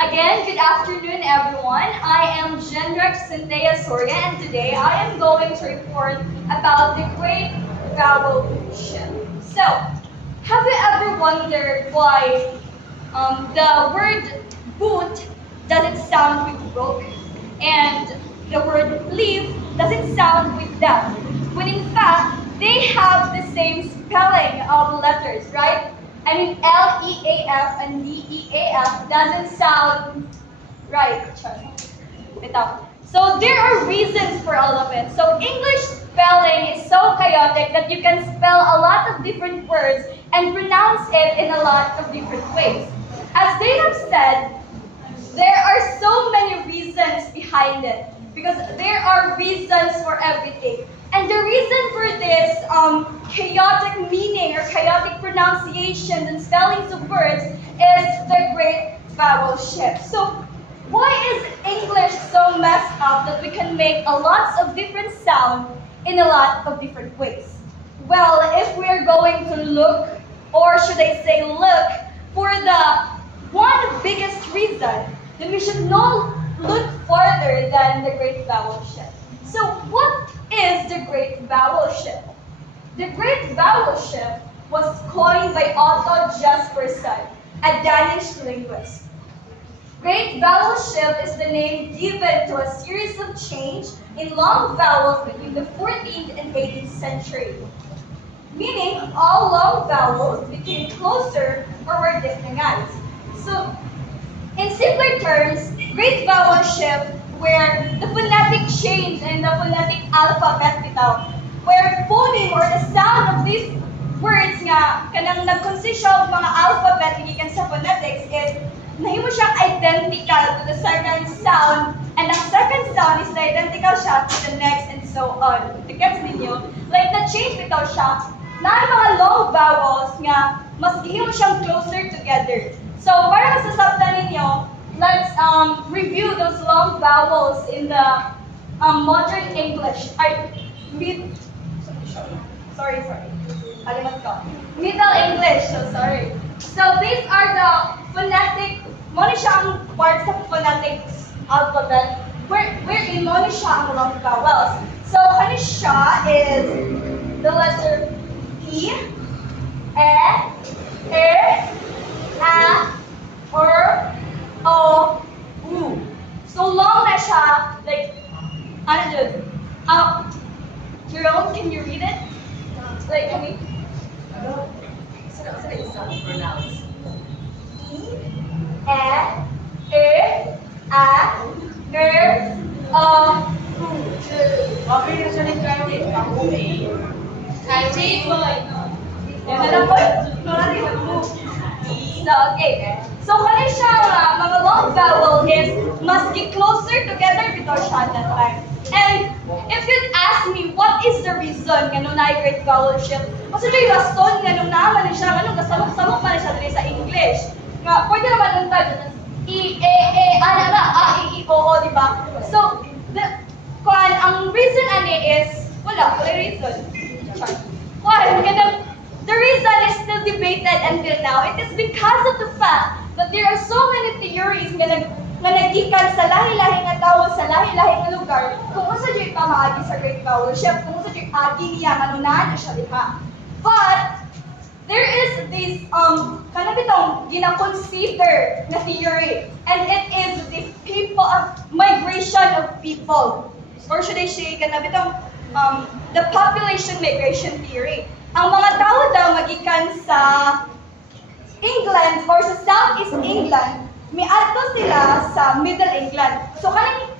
Again, good afternoon, everyone. I am Jenrex Cynthia Soria, and today I am going to report about the great vowel shift. So, have you ever wondered why the word boot doesn't sound with book, and the word leaf doesn't sound with deaf, when in fact, they have the same spelling of letters, right? I mean, L-E-A-F and D-E-A-F doesn't sound right. So there are reasons for all of it. So English spelling is so chaotic that you can spell a lot of different words and pronounce it in a lot of different ways. As they have said, there are so many reasons behind it because there are reasons for everything. And the reason for this chaotic meaning or chaotic pronunciations and spellings of words is the great vowel shift. So why is English so messed up that we can make a lots of different sound in a lot of different ways? Well, if we're going to look, or should I say look, for the one biggest reason, then we should not look farther than the great vowel shift. So what is the great vowel shift? The great vowel shift was coined by Otto Jespersen, a Danish linguist. Great vowel shift is the name given to a series of change in long vowels between the 14th and 18th century, meaning all long vowels became closer or were distinguished. So, in simpler terms, great vowel shift where the phonetic change in the phonetic alphabet bitaw, where phoneme or the sound of these words nga kanang nag-consist of mga alphabet gikan sa phonetics is nahimo siyang identical to the second sound, and ang second sound is identical siya to the next and so on. Gets ninyo? Like na-change bitaw siya na mga long vowels nga mas gihimo siyang closer together. So para masasabtan ninyo, let's review those long vowels in the modern English. Sorry. Kalimat ko. Middle English, so sorry. So these are the phonetic, mo ni siya ang parts of phonetics alphabet, wherein mo ni siya ang long vowels. So kani siya is the letter E, E, A, or O, U. So long na siya, like, ano dun? Jerome, can you read it? Like, can we? So it's pronounced. E, A, O, U. Okay, na siya nag-translate. Kanji. Yan na lang po. So, okay. So, kani siya mga long vowel is maski closer together bitaw siya that time. And if you'd ask me, what is the reason nga nung na-great vowel shift? Kasi yung rason nga nung naaman siya, nga nung kasamok-samok man siya dali sa English. Nga, pwede naman nung tayo, I, di ba? So, ang reason ani is, wala reason. Why? The reason is still debated until now. It is because of the fact that there are so many theories nga nagikan sa lahi-lahi nga tao sa lahi-lahi nga lugar kung unsa jud pamaagi sa great vowel shift, kung unsa jud agi niya nga nunaan siya diha. But there is this kana bitong gina-consider na theory, and it is the people of migration of people, or should I say kana bitong the population migration theory. Ang mga tao daw magikan sa England or sa Southeast England, miadto sila sa Middle England. So kanang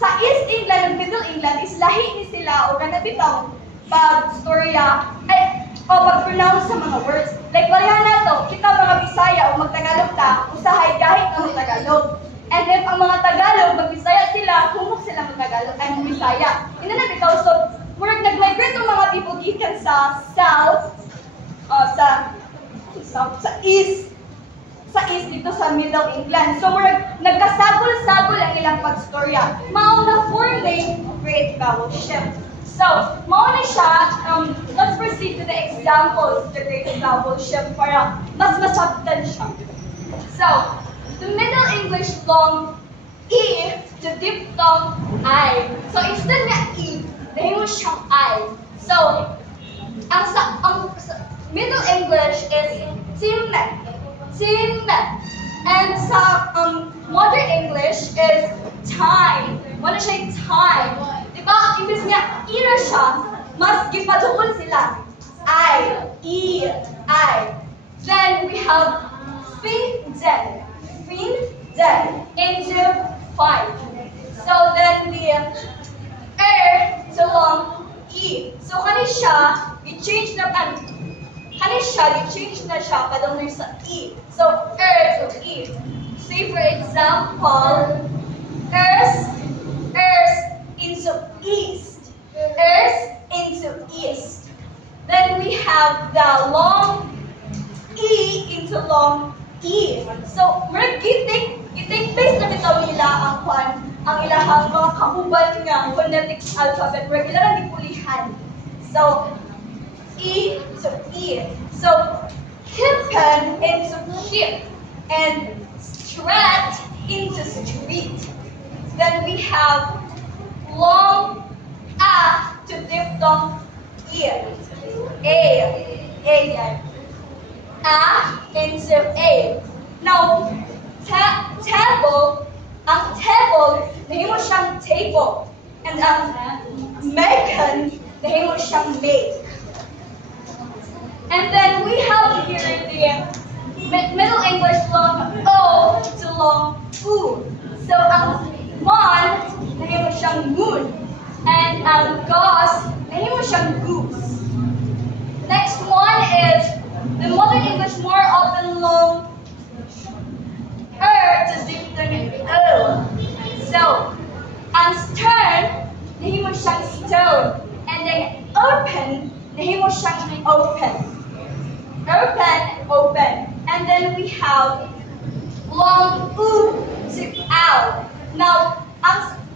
sa East England and Middle England is lahi ni sila o kana bitaw pag-storya pag-pronounce sa mga words. Like wala na to, kita mga Bisaya o magtagalog ta, usahay kahit ang Tagalog. And if ang mga Tagalog, mag-Bisaya sila, humok sila mag-Tagalog ay mag-Bisaya. Ina na bitaw, so murag nag-migrate ang mga people gikan sa South, sa East dito sa Middle England. So murag nagkasabol-sabol ang ilang pagstorya. Mao na forming great vowel shift. So, mao na siya, let's proceed to the examples the great vowel shift para mas masabtan siya. So, the Middle English long E to diphthong I. So instead na E, nahimo siyang I. So, ang Middle English is timme. And sa Modern English is time. Wala siya time. Diba? Ibig nga, ira siya, mas gipaduol sila. I. Then we have finden into five. So then the to long E. So kani siya, i-change na siya padong sa E. So to E. Say for example, earth into east. Then we have the long E into long E. So, giting place na bitaw nila ang ilahang mga kahuban nga phonetic alphabet. Murag ila lang gipulihan. So, E to E. So, hippen into hip. And strat into street. Then we have long A to diphthong E. A yan. A into A. Now, table, nahimo siyang table. And Megan, nahimo siyang make. And then we have here the Middle English long O to long U. So mon, nahimo siyang moon. And goose, nahimo siyang goose. Next one is the Modern English more often long to diphthong O. So, stern, nahimo siyang stone. And then open, nahimo siyang open. Open. And then we have long U to ow. Now,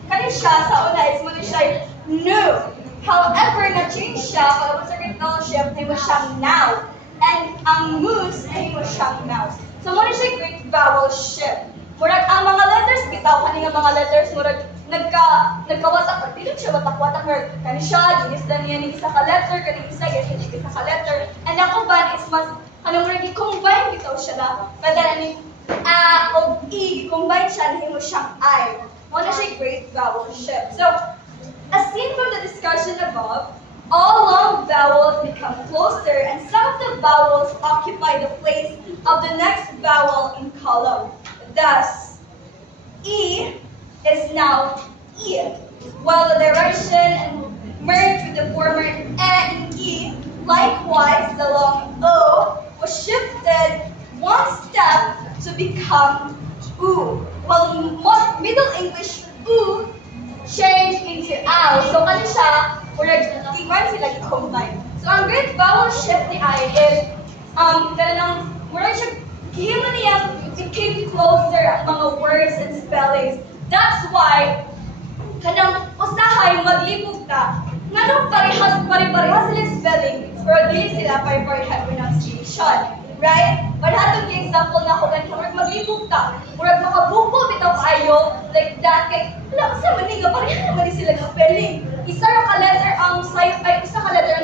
kani siya sa una is muna siya new. However, na-change siya pag sa critical shift, nahimo siyang now. And ang moose, nahimo siyang mouse. So, muna siya great vowel shift. Murag ang mga letters, bitaw kani nga mga letters, murag nagkawatak, dili siya watak-watak, kani siya, ginisdan niya ni isa ka letter, kani isa, ginisdan niya isa ka letter. And ang uban is mas, murag i-combine bitaw siya na. Pwede ni A o E, i-combine siya, nahimo siyang I. Muna siya great vowel shift. So, as seen from the discussion above, all long vowels become closer and some of the vowels occupy the place of the next vowel in column. Thus, E is now E, while the direction and merge with the former E and E. Likewise, the long O was shifted one step to become U, while Middle English U changed into ow. So, ano siya? Murag sila i-combine. So, ang great vowel shift ni I is, murag siya, gihimo niya, it came closer ang mga words and spellings. That's why, kanang usahay, maglibog ka, nga nung pare-parehas sila spelling, pero di sila pare-parehas pronunciation. Right? But hatong example na ako, murag maglibog ka, murag makabuko bitaw kayo, like that, kay, wala sa maniga, parehas naman sila ng spelling. Isa ka letter ang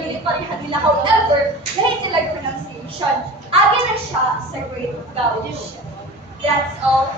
hindi pareha nila. However, lahat sila pronunciation. Agad na siya sa great vowel shift. That's all.